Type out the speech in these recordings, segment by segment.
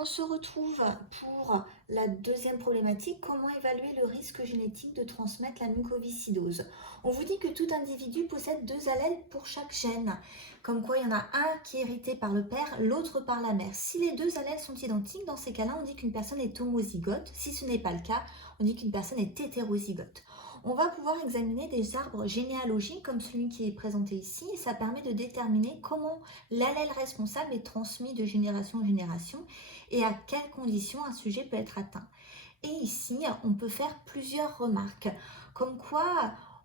On se retrouve pour la deuxième problématique, comment évaluer le risque génétique de transmettre la mucoviscidose. On vous dit que tout individu possède deux allèles pour chaque gène, comme quoi il y en a un qui est hérité par le père, l'autre par la mère. Si les deux allèles sont identiques, dans ces cas-là, on dit qu'une personne est homozygote. Si ce n'est pas le cas, on dit qu'une personne est hétérozygote. On va pouvoir examiner des arbres généalogiques comme celui qui est présenté ici, et ça permet de déterminer comment l'allèle responsable est transmis de génération en génération et à quelles conditions un sujet peut être atteint. Et ici, on peut faire plusieurs remarques, comme quoi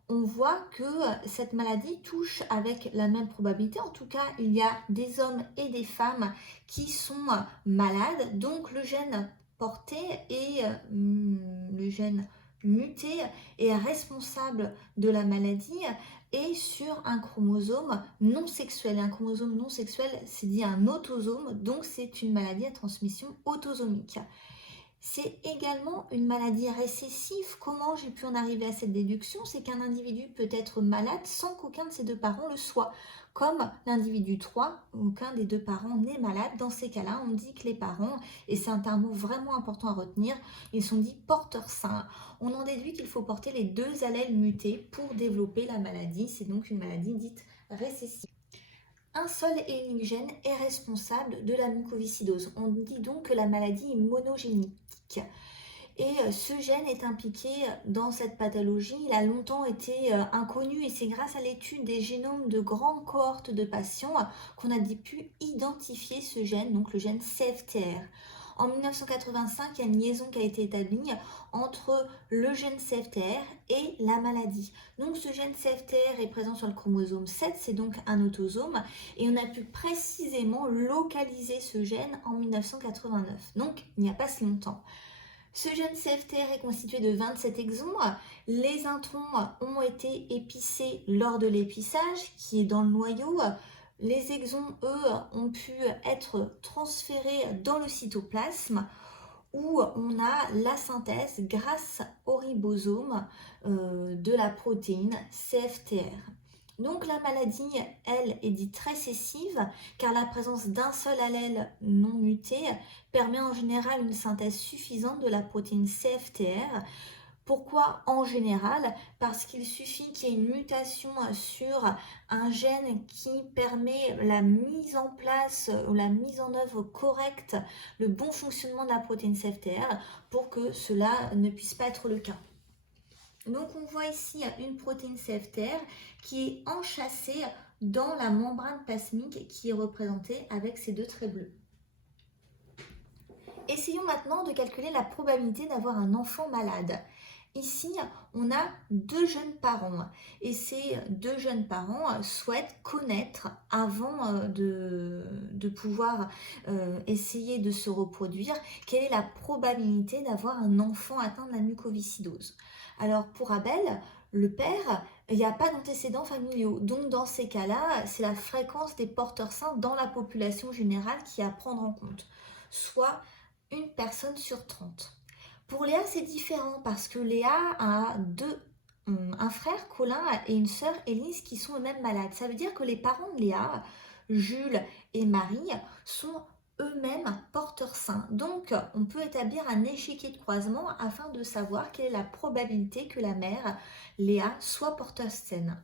on voit que cette maladie touche avec la même probabilité. En tout cas, il y a des hommes et des femmes qui sont malades, donc le gène porté et le gène muté est responsable de la maladie et sur un chromosome non sexuel. Un chromosome non sexuel, c'est dit un autosome, donc c'est une maladie à transmission autosomique. C'est également une maladie récessive. Comment j'ai pu en arriver à cette déduction? C'est qu'un individu peut être malade sans qu'aucun de ses deux parents le soit. Comme l'individu 3, aucun des deux parents n'est malade. Dans ces cas-là, on dit que les parents, et c'est un mot vraiment important à retenir, ils sont dits porteurs sains. On en déduit qu'il faut porter les deux allèles mutés pour développer la maladie. C'est donc une maladie dite récessive. Un seul et unique gène est responsable de la mucoviscidose. On dit donc que la maladie est monogénique. Et ce gène est impliqué dans cette pathologie. Il a longtemps été inconnu et c'est grâce à l'étude des génomes de grandes cohortes de patients qu'on a pu identifier ce gène, donc le gène CFTR. En 1985, il y a une liaison qui a été établie entre le gène CFTR et la maladie. Donc ce gène CFTR est présent sur le chromosome 7, c'est donc un autosome, et on a pu précisément localiser ce gène en 1989, donc il n'y a pas si longtemps. Ce gène CFTR est constitué de 27 exons. Les introns ont été épicés lors de l'épissage qui est dans le noyau. Les exons, eux, ont pu être transférés dans le cytoplasme où on a la synthèse grâce au ribosome de la protéine CFTR. Donc la maladie, elle, est dite récessive car la présence d'un seul allèle non muté permet en général une synthèse suffisante de la protéine CFTR. Pourquoi en général? Parce qu'il suffit qu'il y ait une mutation sur un gène qui permet la mise en place ou la mise en œuvre correcte, le bon fonctionnement de la protéine CFTR pour que cela ne puisse pas être le cas. Donc on voit ici une protéine CFTR qui est enchâssée dans la membrane plasmique qui est représentée avec ces deux traits bleus. Essayons maintenant de calculer la probabilité d'avoir un enfant malade. Ici, on a deux jeunes parents et ces deux jeunes parents souhaitent connaître avant de pouvoir essayer de se reproduire quelle est la probabilité d'avoir un enfant atteint de la mucoviscidose. Alors pour Abel, le père, il n'y a pas d'antécédents familiaux. Donc dans ces cas-là, c'est la fréquence des porteurs sains dans la population générale qui est à prendre en compte, soit une personne sur 30. Pour Léa, c'est différent parce que Léa a un frère, Colin, et une sœur, Élise, qui sont eux-mêmes malades. Ça veut dire que les parents de Léa, Jules et Marie, sont eux-mêmes porteurs sains. Donc, on peut établir un échiquier de croisement afin de savoir quelle est la probabilité que la mère, Léa, soit porteuse saine.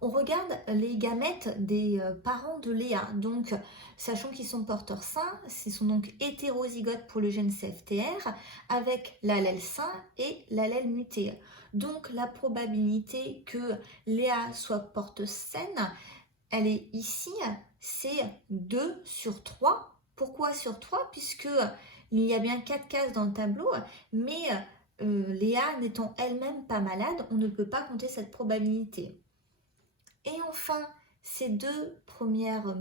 On regarde les gamètes des parents de Léa, donc sachant qu'ils sont porteurs sains, ils sont donc hétérozygotes pour le gène CFTR avec l'allèle sain et l'allèle muté. Donc la probabilité que Léa soit porteuse saine, elle est ici, c'est 2 sur 3. Pourquoi sur 3? Puisque il y a bien 4 cases dans le tableau, mais Léa n'étant elle-même pas malade, on ne peut pas compter cette probabilité. Et enfin, ces deux premières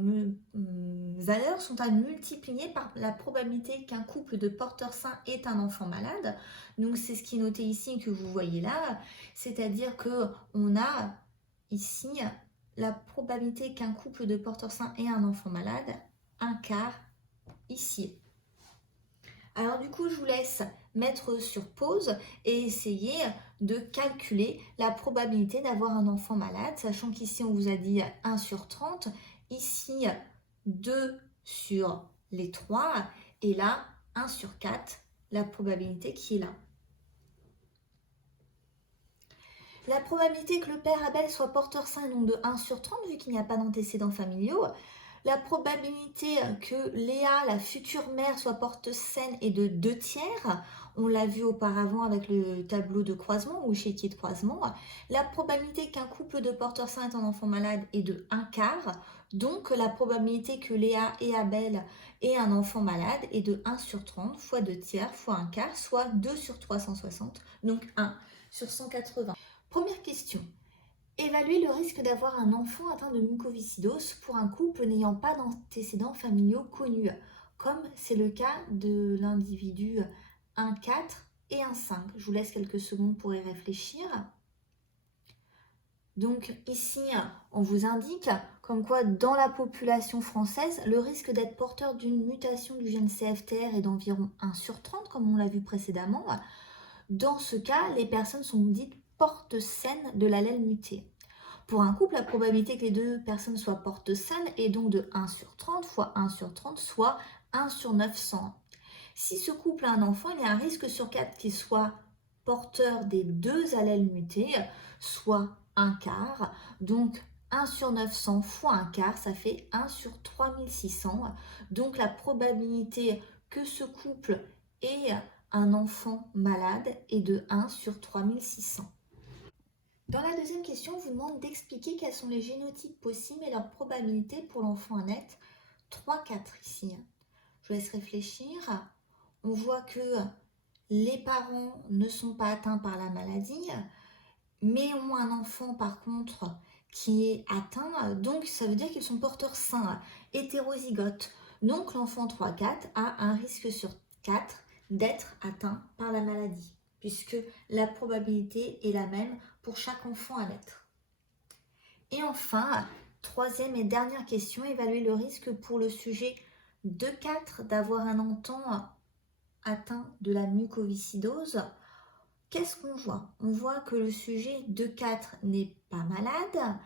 valeurs sont à multiplier par la probabilité qu'un couple de porteurs sains ait un enfant malade. Donc c'est ce qui est noté ici que vous voyez là, c'est-à-dire qu'on a ici la probabilité qu'un couple de porteurs sains ait un enfant malade, un quart ici. Alors du coup, je vous laisse mettre sur pause et essayer de calculer la probabilité d'avoir un enfant malade, sachant qu'ici, on vous a dit 1 sur 30, ici 2 sur les 3, Et là, 1 sur 4, la probabilité qui est là. La probabilité que le père Abel soit porteur sain est donc de 1 sur 30, vu qu'il n'y a pas d'antécédents familiaux. La probabilité que Léa, la future mère, soit porteuse saine est de 2 tiers. On l'a vu auparavant avec le tableau de croisement ou échiquier de croisement. La probabilité qu'un couple de porteurs sains ait un enfant malade est de 1 quart. Donc la probabilité que Léa et Abel aient un enfant malade est de 1 sur 30 fois 2 tiers fois 1 quart, soit 2 sur 360, donc 1 sur 180. Première question. Évaluer le risque d'avoir un enfant atteint de mucoviscidose pour un couple n'ayant pas d'antécédents familiaux connus, comme c'est le cas de l'individu 1,4 et 1,5. Je vous laisse quelques secondes pour y réfléchir. Donc ici, on vous indique comme quoi dans la population française, le risque d'être porteur d'une mutation du gène CFTR est d'environ 1 sur 30, comme on l'a vu précédemment. Dans ce cas, les personnes sont dites porte saine de l'allèle muté. Pour un couple, la probabilité que les deux personnes soient porte saines est donc de 1 sur 30 fois 1 sur 30, soit 1 sur 900. Si ce couple a un enfant, il y a un risque sur 4 qu'il soit porteur des deux allèles mutés, soit 1 quart. Donc 1 sur 900 fois 1 quart, ça fait 1 sur 3600. Donc la probabilité que ce couple ait un enfant malade est de 1 sur 3600. Dans la deuxième question, on vous demande d'expliquer quels sont les génotypes possibles et leur probabilité pour l'enfant à naître. 3, 4 ici. Je vous laisse réfléchir. On voit que les parents ne sont pas atteints par la maladie, mais ont un enfant par contre qui est atteint. Donc ça veut dire qu'ils sont porteurs sains, hétérozygotes. Donc l'enfant 3-4 a un risque sur 4 d'être atteint par la maladie, puisque la probabilité est la même pour chaque enfant à naître. Et enfin, troisième et dernière question, évaluer le risque pour le sujet 2-4 d'avoir un enfant atteint de la mucoviscidose. Qu'est-ce qu'on voit? On voit que le sujet 2-4 n'est pas malade.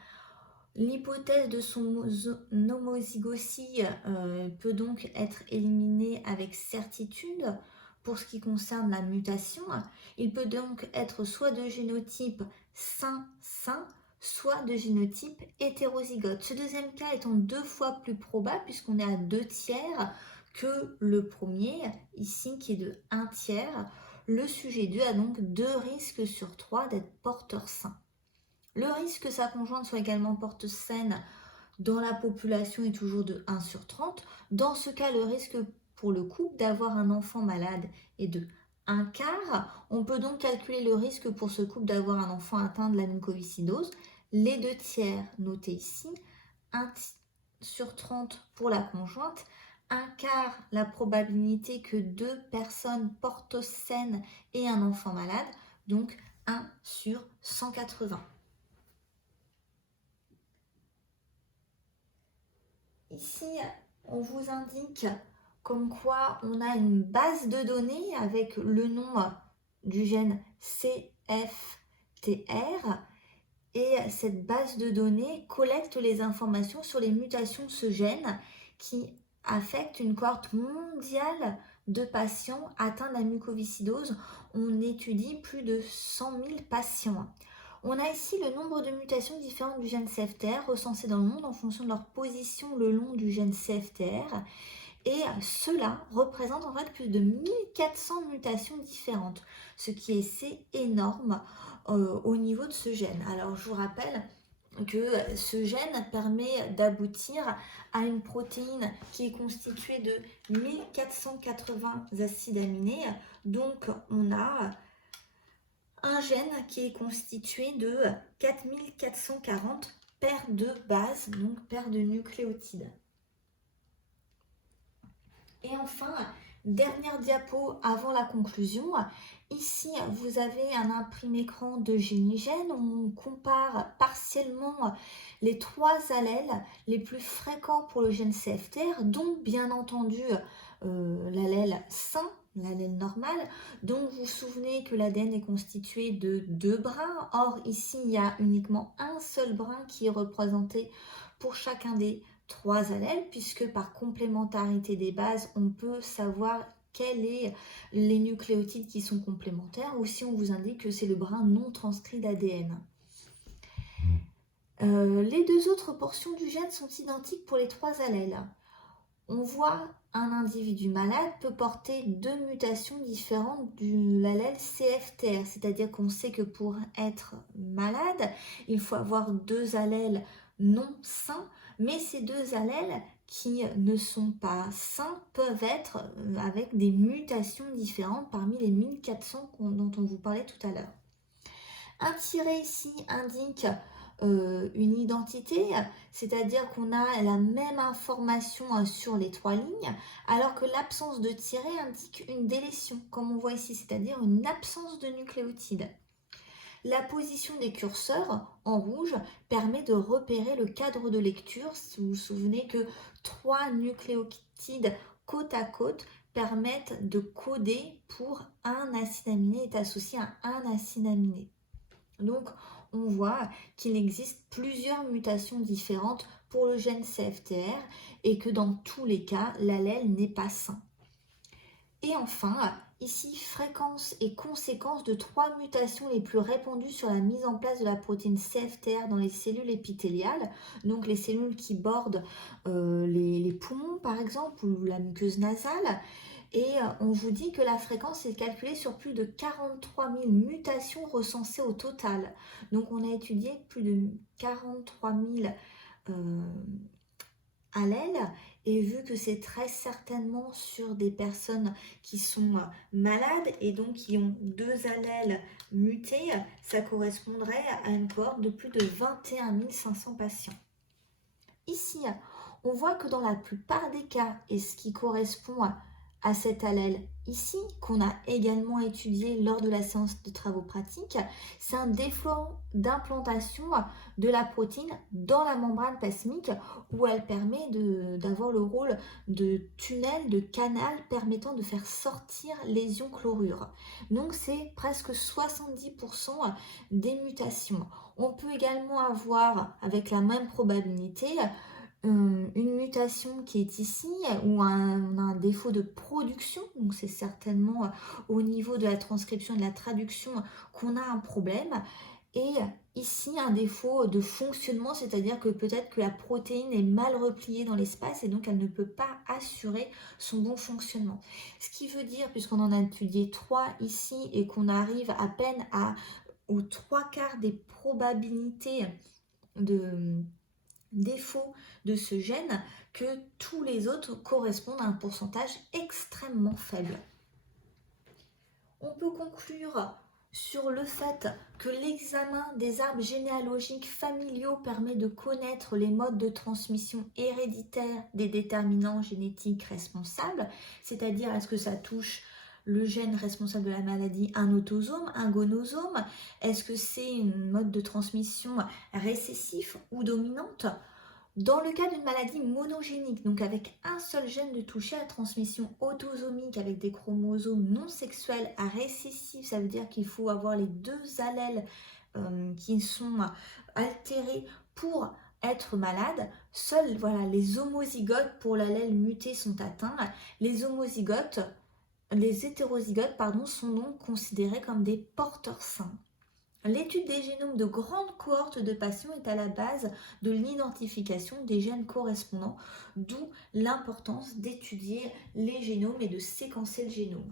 L'hypothèse de son homozygosie peut donc être éliminée avec certitude. Pour ce qui concerne la mutation, il peut donc être soit de génotype sain-sain, soit de génotype hétérozygote. Ce deuxième cas étant 2 fois plus probable puisqu'on est à 2 tiers que le premier, ici qui est de 1 tiers. Le sujet 2 a donc 2 risques sur 3 d'être porteur sain. Le risque que sa conjointe soit également porteuse saine dans la population est toujours de 1 sur 30. Dans ce cas, le risque pour le couple d'avoir un enfant malade est de 1 quart. On peut donc calculer le risque pour ce couple d'avoir un enfant atteint de la mucoviscidose. Les 2 tiers notés ici, 1 sur 30 pour la conjointe, 1 quart la probabilité que 2 personnes porteuses saines aient un enfant malade, donc 1 sur 180. Ici, on vous indique comme quoi on a une base de données avec le nom du gène CFTR et cette base de données collecte les informations sur les mutations de ce gène qui affectent une cohorte mondiale de patients atteints de la mucoviscidose. On étudie plus de 100 000 patients. On a ici le nombre de mutations différentes du gène CFTR recensées dans le monde en fonction de leur position le long du gène CFTR. Et cela représente en fait plus de 1400 mutations différentes, ce qui est assez énorme au niveau de ce gène. Alors je vous rappelle que ce gène permet d'aboutir à une protéine qui est constituée de 1480 acides aminés. Donc on a un gène qui est constitué de 4440 paires de bases, donc paires de nucléotides. Et enfin, dernière diapo avant la conclusion. Ici, vous avez un imprimé écran de Génigène. On compare partiellement les 3 allèles les plus fréquents pour le gène CFTR, dont bien entendu l'allèle sain, l'allèle normal. Donc vous vous souvenez que l'ADN est constitué de 2 brins. Or ici, il y a uniquement un seul brin qui est représenté pour chacun des 3 allèles, puisque par complémentarité des bases, on peut savoir quels sont les nucléotides qui sont complémentaires, ou si on vous indique que c'est le brin non transcrit d'ADN. Les 2 autres portions du gène sont identiques pour les 3 allèles. On voit un individu malade peut porter 2 mutations différentes de l'allèle CFTR, c'est-à-dire qu'on sait que pour être malade, il faut avoir 2 allèles non sains, mais ces 2 allèles qui ne sont pas sains peuvent être avec des mutations différentes parmi les 1400 dont on vous parlait tout à l'heure. Un tiret ici indique une identité, c'est-à-dire qu'on a la même information sur les 3 lignes, alors que l'absence de tiret indique une délétion, comme on voit ici, c'est-à-dire une absence de nucléotides. La position des curseurs en rouge permet de repérer le cadre de lecture. Si vous vous souvenez que 3 nucléotides côte à côte permettent de coder pour un acide aminé est associé à un acide aminé. Donc, on voit qu'il existe plusieurs mutations différentes pour le gène CFTR et que dans tous les cas, l'allèle n'est pas sain. Et enfin, ici, fréquence et conséquences de 3 mutations les plus répandues sur la mise en place de la protéine CFTR dans les cellules épithéliales, donc les cellules qui bordent les poumons par exemple ou la muqueuse nasale. Et on vous dit que la fréquence est calculée sur plus de 43 000 mutations recensées au total. Donc on a étudié plus de 43 000 allèles et vu que c'est très certainement sur des personnes qui sont malades et donc qui ont 2 allèles mutés, ça correspondrait à une cohorte de plus de 21 500 patients. Ici, on voit que dans la plupart des cas, et ce qui correspond à cet allèle ici, qu'on a également étudié lors de la séance de travaux pratiques, c'est un défaut d'implantation de la protéine dans la membrane plasmique où elle permet d'avoir le rôle de tunnel, de canal permettant de faire sortir les ions chlorure. Donc c'est presque 70% des mutations. On peut également avoir, avec la même probabilité, une mutation qui est ici, ou un défaut de production, donc c'est certainement au niveau de la transcription et de la traduction qu'on a un problème, et ici un défaut de fonctionnement, c'est-à-dire que peut-être que la protéine est mal repliée dans l'espace et donc elle ne peut pas assurer son bon fonctionnement. Ce qui veut dire, puisqu'on en a étudié 3 ici et qu'on arrive à peine aux 3/4 des probabilités de défaut de ce gène, que tous les autres correspondent à un pourcentage extrêmement faible. On peut conclure sur le fait que l'examen des arbres généalogiques familiaux permet de connaître les modes de transmission héréditaire des déterminants génétiques responsables, c'est-à-dire est-ce que ça touche le gène responsable de la maladie, un autosome, un gonosome, est-ce que c'est un mode de transmission récessif ou dominante? Dans le cas d'une maladie monogénique, donc avec un seul gène de toucher à transmission autosomique avec des chromosomes non sexuels à récessifs, ça veut dire qu'il faut avoir les 2 allèles qui sont altérés pour être malade. Seuls les homozygotes pour l'allèle muté sont atteints. Les hétérozygotes sont donc considérés comme des porteurs sains. L'étude des génomes de grandes cohortes de patients est à la base de l'identification des gènes correspondants, d'où l'importance d'étudier les génomes et de séquencer le génome.